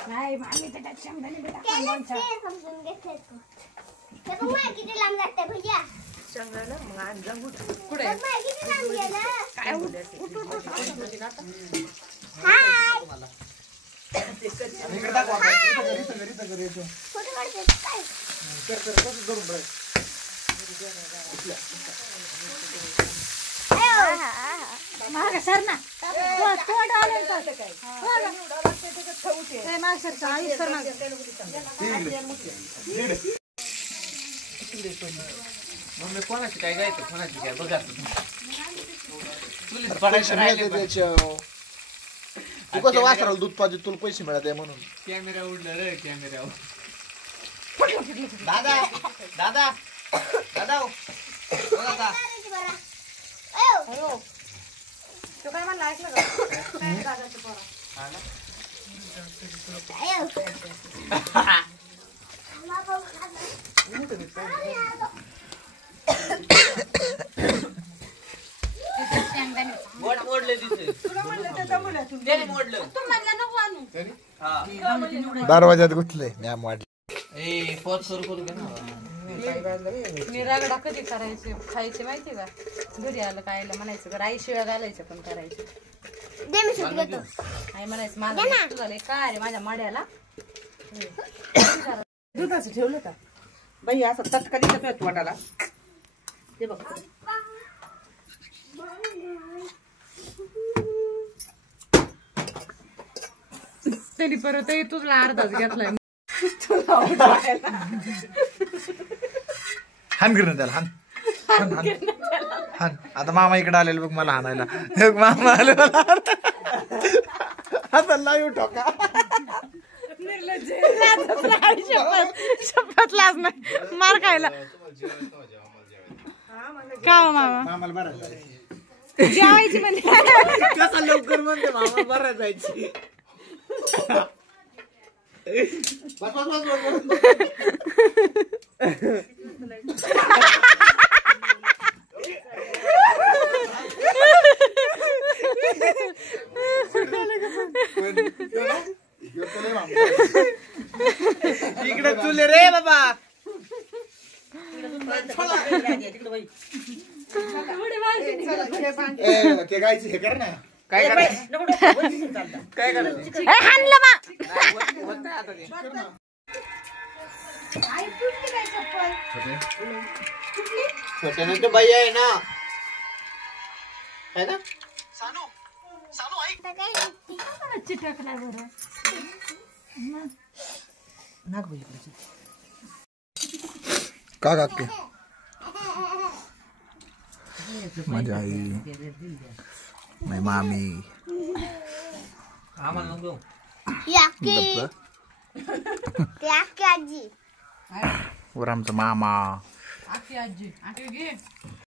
काय मामी त्याच्यात शेंगदाणे बेटा समजून घेते तू. हे बघ माय किती लांब लागते भैया. शेंगदाणे मग आज जाऊ कुठे बघ माय किती लांब गेला. काय हाय इकडे दाखवा घरी फोटो काढते काय कर कसं करून बघ माग सर ना तोंड आलं का काय माग सर आई सर माग मग कोणाची काय गायचं कोणाची काय बघा तू कसं वासराला दूध पाहिजे तुला पैसे मिळत आहे म्हणून कॅमेरा उडला रे कॅमेरा दादा दादा दादा दादा तो काय म्हणला ऐकलं का काय दादाचं पोरा मोडले तिथे तुला म्हणलं तर जमलं तू त्याने मोडलं तू म्हणला नको आणू हा दरवाजात घुसले मॅम वाटले ए पॉज करू घे ना मी रगडा कधी करायचे खायचे माहिती का घरी आलं खायला म्हणायचं का आई शिव्या घालायचं पण करायचं दे मी सुट घेतो आई म्हणायचं माझं झालंय काय रे माझ्या माड्याला दुधाचं ठेवलं का बाई असं तटकाली तर वाटाला ते बघ तरी परत तुझला अर्धाच घेतलाय हान गिरण त्याला हान हान आता मामा इकडे आलेलं बघ मला हाणायला मामा आले मला आता लाईव ठोका शपथ लाज नाही मार खायला का मामा मामाला बरं जेवायची म्हणजे कसा लवकर म्हणते मामा बरं जायची बस बस बस इकडे तुले रे बाबा ते गायचं हे कर ना काय करायचं काय करायचं हाणलं मा छोट्याने बाई आहे ना है ना चिटकला बरं का काके माझी आई माझी मामी आम्हाला नको याकी याकी आजी वर आमचा मामा आजी आजी घे